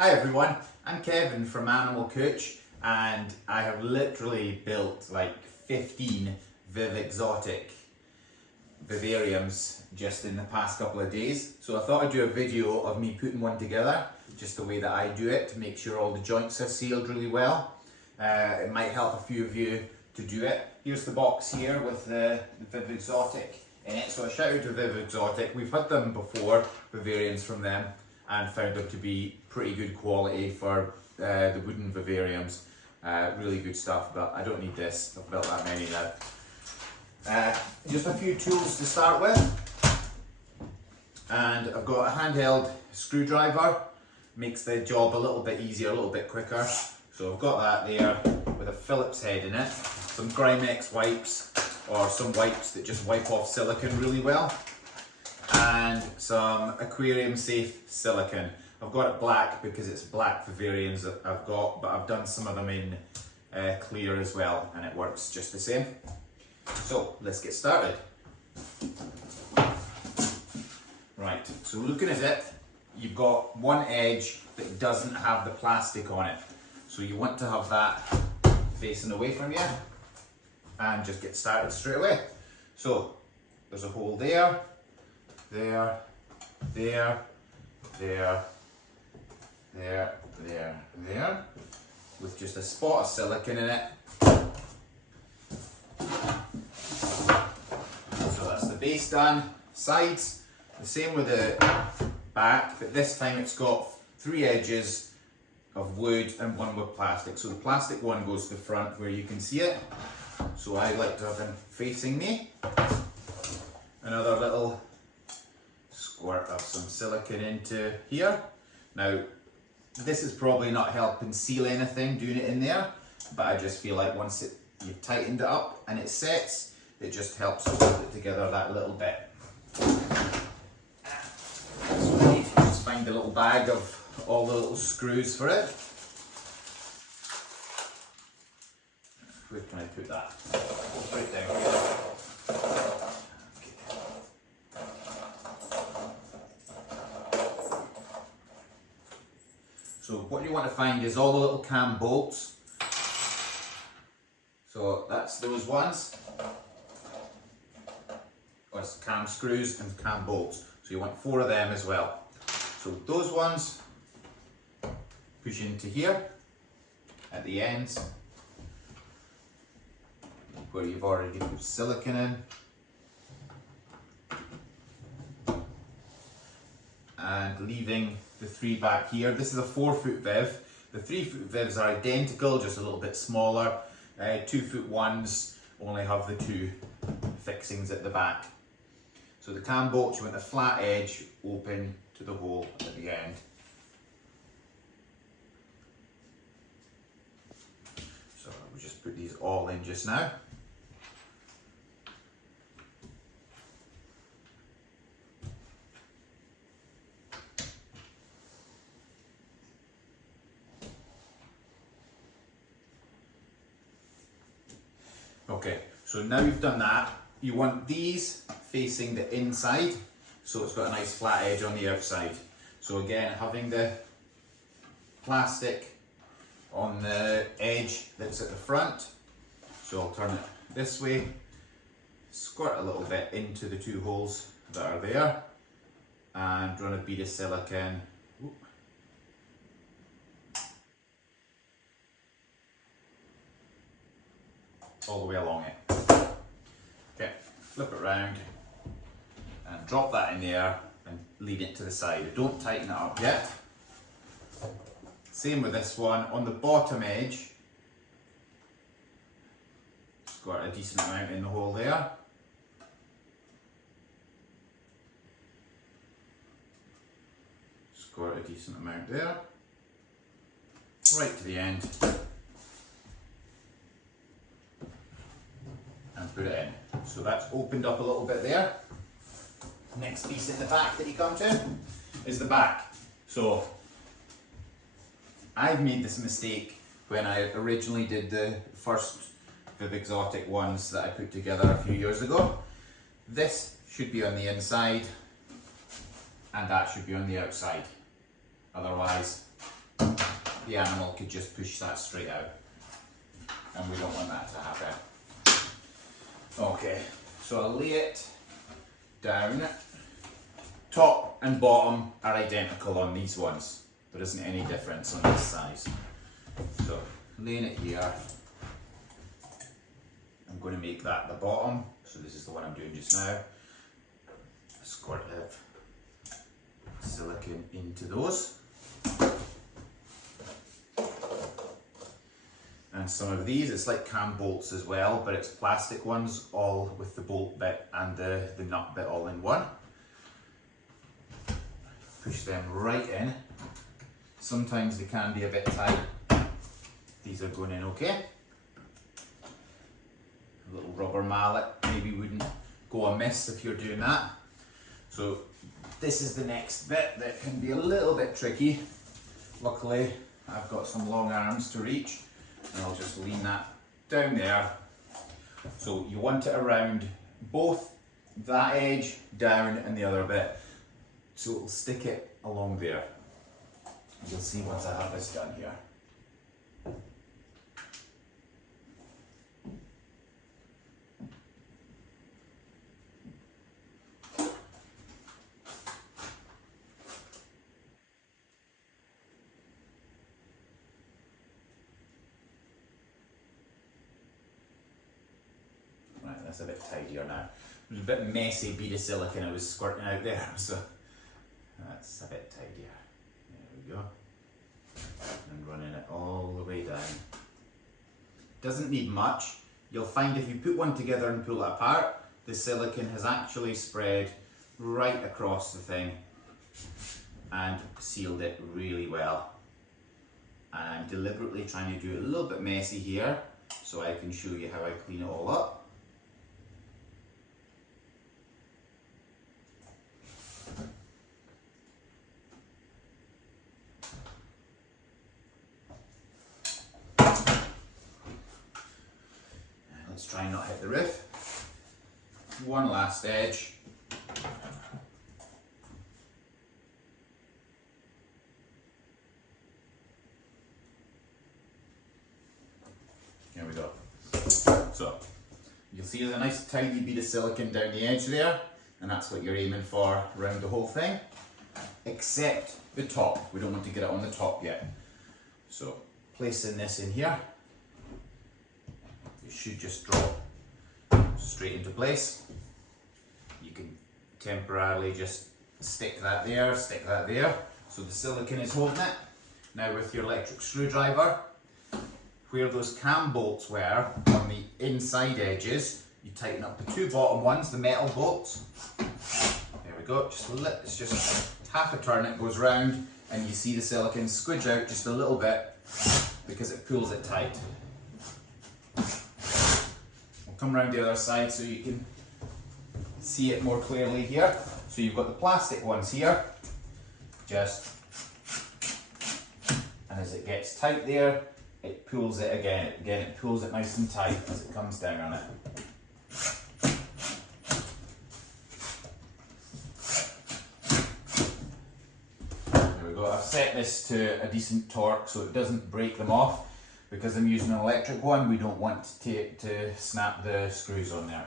Hi everyone, I'm Kevin from Cwtch, and I have literally built like 15 Exotic Vivariums just in the past couple of days. So I thought I'd do a video of me putting one together, just the way that I do it, to make sure all the joints are sealed really well. It might help a few of you to do it. Here's the box here with the Exotic in it. So a shout out to Exotic. We've had them before, Vivariums from them, and found them to be pretty good quality for the wooden vivariums. Really good stuff, but I don't need this. I've built that many now. Just a few tools to start with. And I've got a handheld screwdriver. Makes the job a little bit easier, a little bit quicker. So I've got that there with a Phillips head in it. Some Grimex wipes, or some wipes that just wipe off silicone really well. And some aquarium safe silicone. I've got it black because it's black vivariums that I've got, but I've done some of them in clear as well, and it works just the same. So let's get started. Right, so looking at it, you've got one edge that doesn't have the plastic on it. So you want to have that facing away from you, and just get started straight away. So there's a hole there, there, there, there, there, there, there, with just a spot of silicone in it. So that's the base done. Sides, the same with the back, but this time it's got 3 edges of wood and 1 with plastic. So the plastic one goes to the front where you can see it. So I like to have them facing me. Another little squirt of some silicone into here. Now, this is probably not helping seal anything, doing it in there, but I just feel like once you've tightened it up and it sets, it just helps hold it together that little bit. So I need to just find a little bag of all the little screws for it. Where can I put that? Right down here. So what you want to find is all the little cam bolts. So that's those ones. That's cam screws and cam bolts. So you want 4 of them as well. So those ones push into here at the ends where you've already put silicone in, and leaving the 3 back here. This is a 4-foot viv. The 3-foot vivs are identical, just a little bit smaller. 2-foot ones only have the 2 fixings at the back. So the cam bolts, you want the flat edge open to the hole at the end. So we'll just put these all in just now. Okay, so now you've done that, you want these facing the inside, so it's got a nice flat edge on the outside. So again, having the plastic on the edge that's at the front, so I'll turn it this way, squirt a little bit into the 2 holes that are there, and run a bead of silicone. All the way along it. Okay, flip it around and drop that in there and lead it to the side. Don't tighten it up yet. Same with this one. On the bottom edge, squirt a decent amount in the hole there. Squirt a decent amount there. Right to the end. And put it in. So that's opened up a little bit there. Next piece in the back that you come to is the back. So I've made this mistake when I originally did the first Exotic ones that I put together a few years ago. This should be on the inside and that should be on the outside. Otherwise the animal could just push that straight out. And we don't want that to happen. Okay, so I'll lay it down. Top and bottom are identical on these ones. There isn't any difference on this size. So laying it here, I'm going to make that the bottom. So this is the one I'm doing just now. A squirt of silicone into those. And some of these, it's like cam bolts as well, but it's plastic ones, all with the bolt bit and the nut bit all in one. Push them right in. Sometimes they can be a bit tight. These are going in okay. A little rubber mallet maybe wouldn't go amiss if you're doing that. So this is the next bit that can be a little bit tricky. Luckily, I've got some long arms to reach, and I'll just lean that down there. So you want it around both that edge down and the other bit. So it'll stick it along there. You'll see once I have this done here. Right, that's a bit tidier now. It was a bit messy bead of silicone I was squirting out there, so that's a bit tidier. There we go. And running it all the way down. Doesn't need much. You'll find if you put one together and pull it apart, the silicone has actually spread right across the thing and sealed it really well. And I'm deliberately trying to do it a little bit messy here so I can show you how I clean it all up. Let's try and not hit the roof. One last edge. There we go. So you'll see there's a nice tiny bead of silicone down the edge there, and that's what you're aiming for around the whole thing, except the top. We don't want to get it on the top yet. So placing this in here, it should just drop straight into place. You can temporarily just stick that there, so the silicone is holding it. Now with your electric screwdriver, where those cam bolts were on the inside edges, you tighten up the two bottom ones, the metal bolts. There we go, it's just half a turn, it goes round, and you see the silicone squidge out just a little bit because it pulls it tight. We'll come around the other side so you can see it more clearly here. So you've got the plastic ones here, and as it gets tight there, it pulls it again. Again, it pulls it nice and tight as it comes down on it. There we go. I've set this to a decent torque so it doesn't break them off. Because I'm using an electric one, we don't want to snap the screws on there.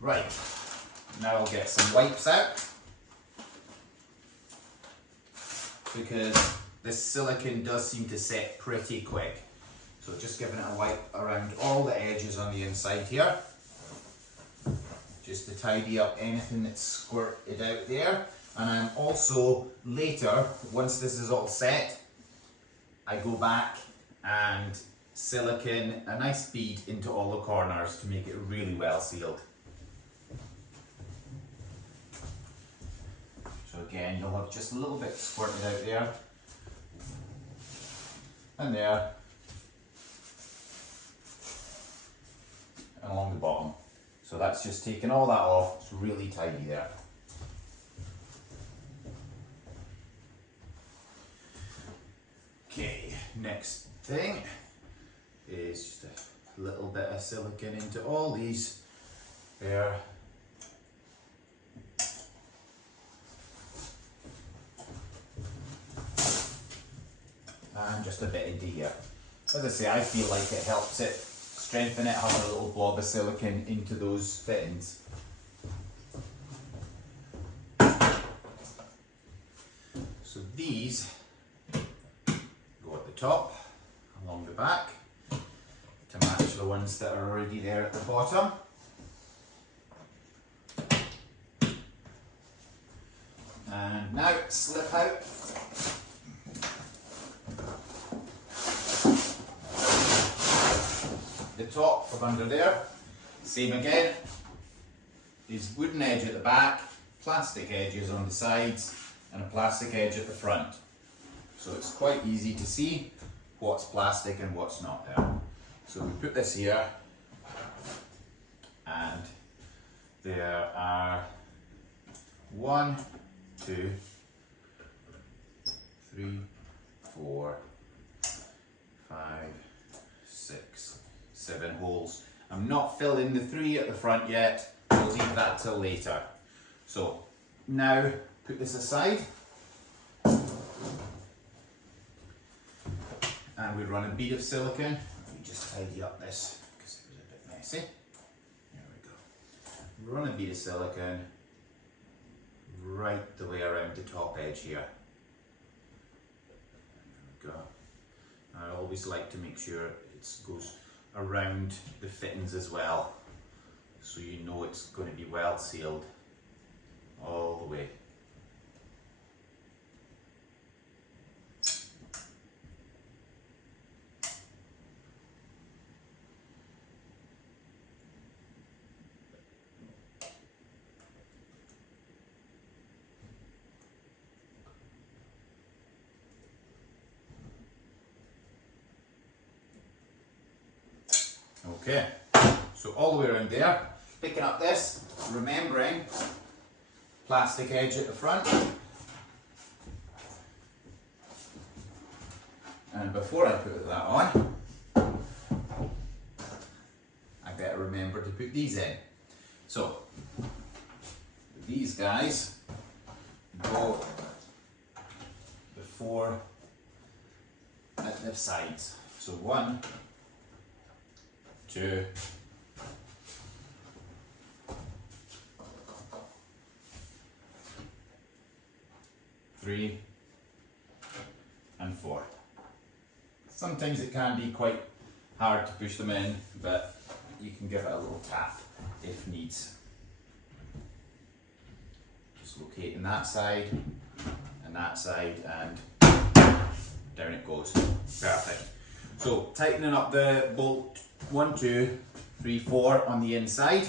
Right. Now I'll get some wipes out, because this silicone does seem to set pretty quick. So just giving it a wipe around all the edges on the inside here, just to tidy up anything that's squirted out there. And I'm also later, once this is all set, I go back and silicone a nice bead into all the corners to make it really well sealed. So again, you'll have just a little bit squirted out there and there and along the bottom. So that's just taking all that off. It's really tidy there. Okay, next thing is just a little bit of silicone into all these there. and just a bit into here. As I say, I feel like it helps it strengthen it, having a little blob of silicone into those fittings. So these go at the top, along the back, to match the ones that are already there at the bottom. And now slip out the top from under there. Same again, is wooden edge at the back, plastic edges on the sides, and a plastic edge at the front. So it's quite easy to see what's plastic and what's not there. So we put this here, and there are 1, 2, 3, 4, 5, 6, 7 holes. I'm not filling the 3 at the front yet, we'll leave that till later. So now put this aside, and we run a bead of silicone. Let me just tidy up this because it was a bit messy. There we go. We run a bead of silicone right the way around the top edge here. There we go. I always like to make sure it goes around the fittings as well, so you know it's going to be well sealed all the way. Okay, so all the way around there, picking up this, remembering plastic edge at the front. And before I put that on, I better remember to put these in. So, these guys go before at the sides. So 1, 2, 3, and 4. Sometimes it can be quite hard to push them in, but you can give it a little tap if needs. Just locating that side, and down it goes. Perfect. So tightening up the bolt 1, 2, 3, 4 on the inside.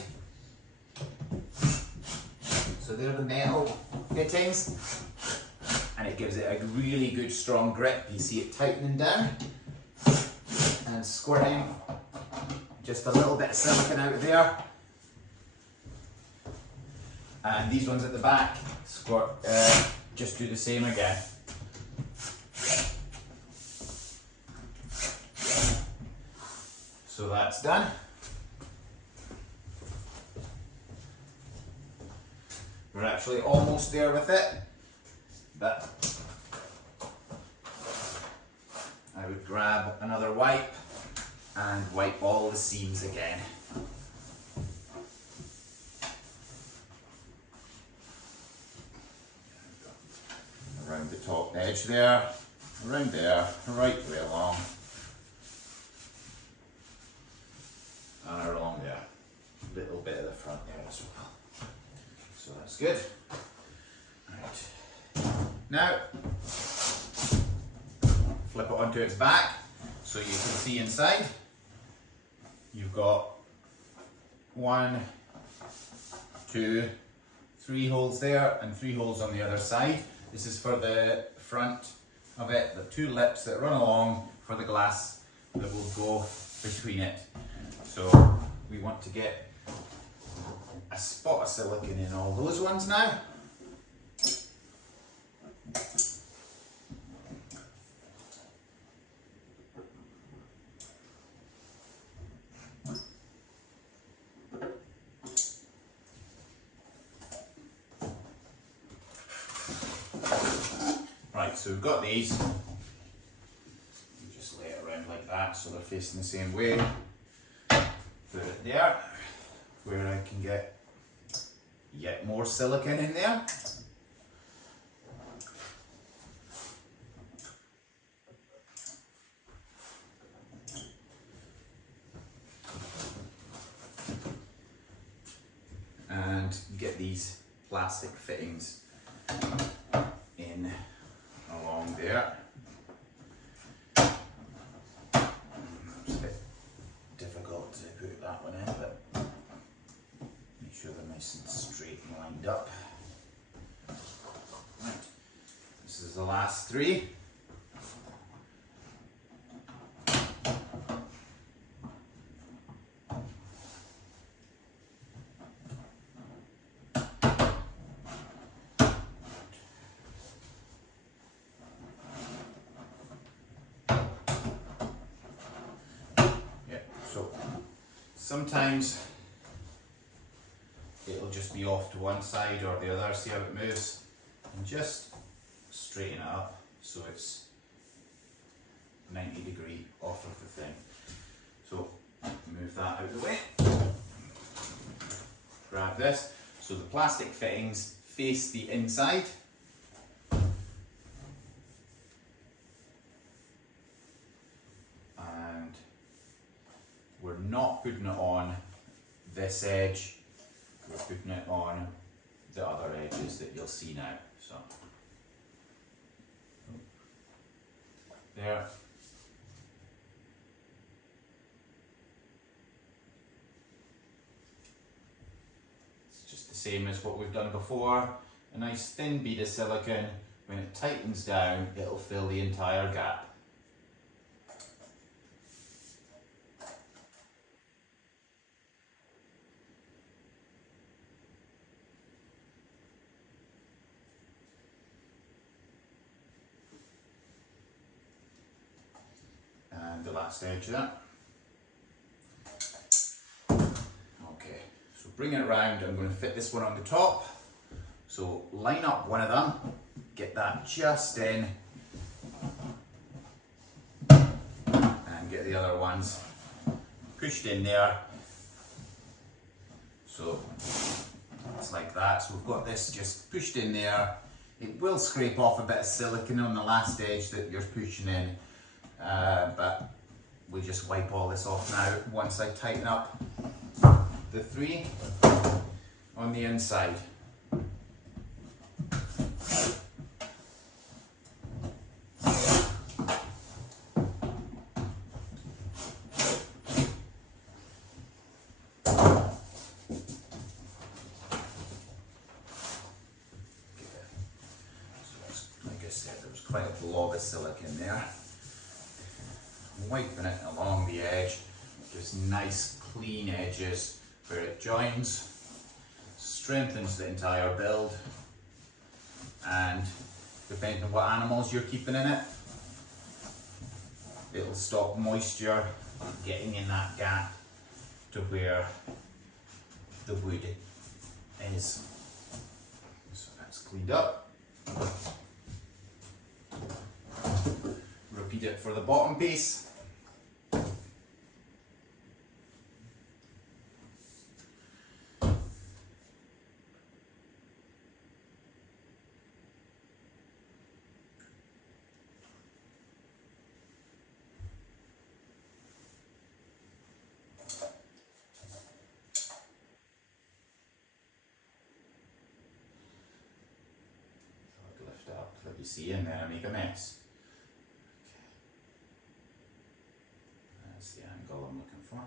So they're the metal fittings, and it gives it a really good strong grip. You see it tightening down and squirting just a little bit of silicone out of there. And these ones at the back, just do the same again. So that's done. We're actually almost there with it, but I would grab another wipe and wipe all the seams again. Around the top edge there, around there, right the way along. And along there, a little bit of the front there as well. So that's good. Right. Now, flip it onto its back so you can see inside. You've got 1, 2, 3 holes there and 3 holes on the other side. This is for the front of it, the 2 lips that run along for the glass that will go between it. So we want to get a spot of silicone in all those ones now. Right, so we've got these. so they're facing the same way. Put it there, where I can get yet more silicone in there. And get these plastic fittings in along there. It's a bit difficult to put that one in, but make sure they're nice and straight and lined up. Right, this is the last three. So sometimes it'll just be off to one side or the other, see how it moves, and just straighten it up so it's 90 degree off of the thing. So move that out of the way, grab this, so the plastic fittings face the inside. We're not putting it on this edge, we're putting it on the other edges that you'll see now. So, there. It's just the same as what we've done before. A nice thin bead of silicone. When it tightens down, it'll fill the entire gap. The last edge of that. Okay, so bring it around. I'm going to fit this one on the top. So line up one of them, get that just in, and get the other ones pushed in there. So it's like that. So we've got this just pushed in there. It will scrape off a bit of silicone on the last edge that you're pushing in. But we just wipe all this off now once I tighten up the three on the inside. Like I said, there was quite a blob of silicone there. Wiping it along the edge, just nice clean edges where it joins, strengthens the entire build, and depending on what animals you're keeping in it, it'll stop moisture getting in that gap to where the wood is. So that's cleaned up. Repeat it for the bottom piece. Let you see in there and make a mess. Okay. That's the angle I'm looking for.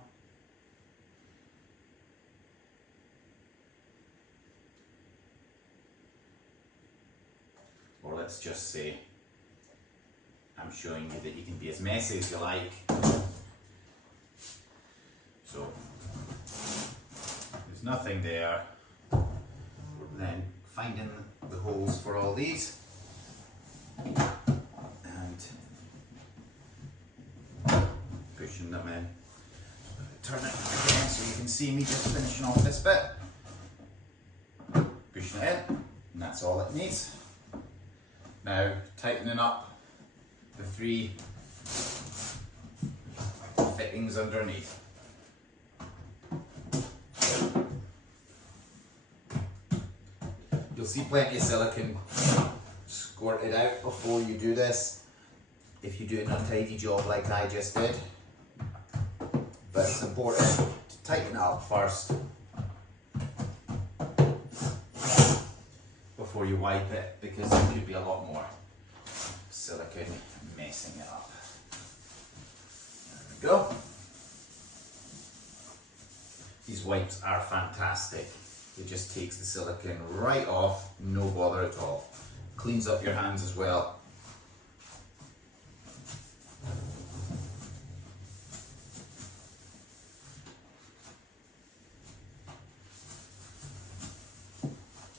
Or let's just say I'm showing you that you can be as messy as you like. So there's nothing there. We're then finding the holes for all these. And pushing them in. Turn it again so you can see me just finishing off this bit. Pushing it in, and that's all it needs. Now tightening up the three fittings underneath. You'll see plenty of silicone squirted out before you do this, if you do an untidy job like I just did. But it's important to tighten it up first before you wipe it, because there could be a lot more silicone messing it up. There we go. These wipes are fantastic. It just takes the silicone right off, no bother at all. Cleans up your hands as well.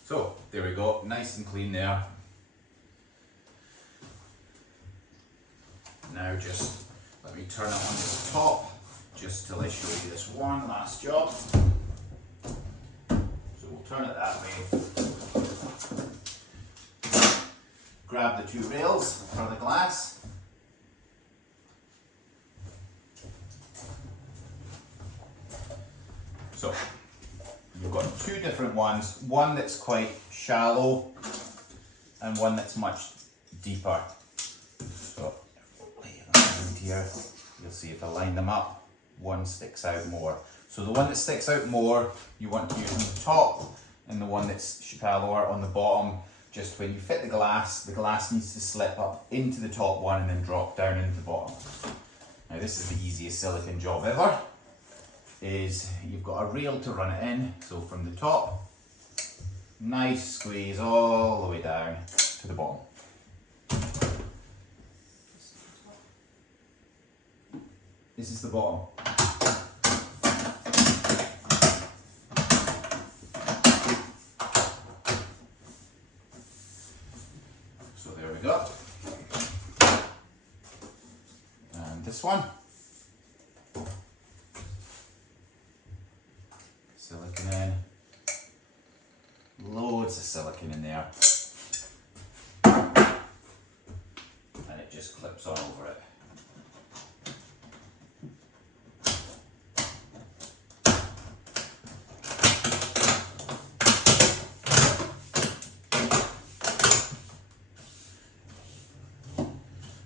So, there we go, nice and clean there. Now just let me turn it on to the top, just till I show you this one last job. So we'll turn it that way. Grab the two rails for the glass. So, you've got two different ones, one that's quite shallow and one that's much deeper. So, lay it around here, you'll see if I line them up, one sticks out more. So the one that sticks out more, you want to use on the top, and the one that's shallower on the bottom. Just when you fit the glass needs to slip up into the top one and then drop down into the bottom. Now this is the easiest silicone job ever. Is you've got a rail to run it in, so from the top, nice squeeze all the way down to the bottom. This is the bottom. So there we go. And this one. Silicone in, loads of silicone in there, and it just clips on over it.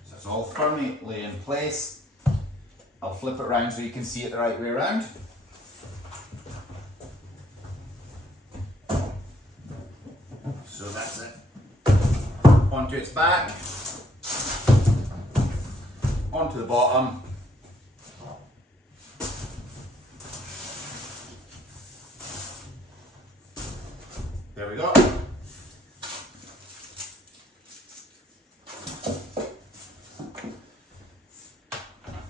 So it's all firmly in place. I'll flip it around so you can see it the right way around. So that's it. Onto its back, onto the bottom, there we go.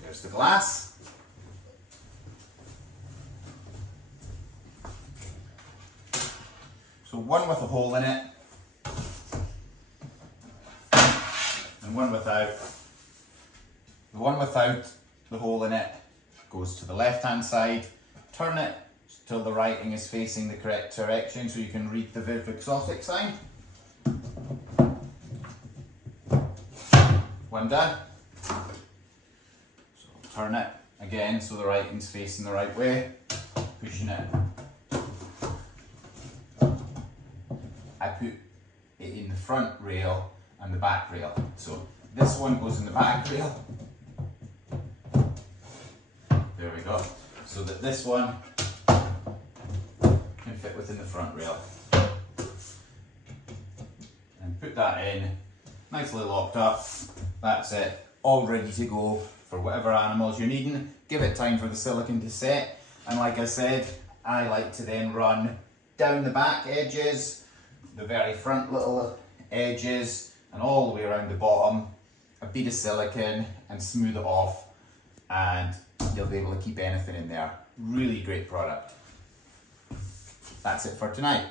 There's the glass. So one with a hole in it, and one without. The one without the hole in it goes to the left hand side. Turn it till the writing is facing the correct direction so you can read the Cwtch sign. One done. So turn it again so the writing's facing the right way. Pushing it. I put it in the front rail and the back rail. So this one goes in the back rail. There we go. So that this one can fit within the front rail. And put that in, nicely locked up. That's it, all ready to go for whatever animals you're needing. Give it time for the silicone to set. And like I said, I like to then run down the back edges, the very front little edges, and all the way around the bottom, a bead of silicone and smooth it off, and you'll be able to keep anything in there. Really great product. That's it for tonight.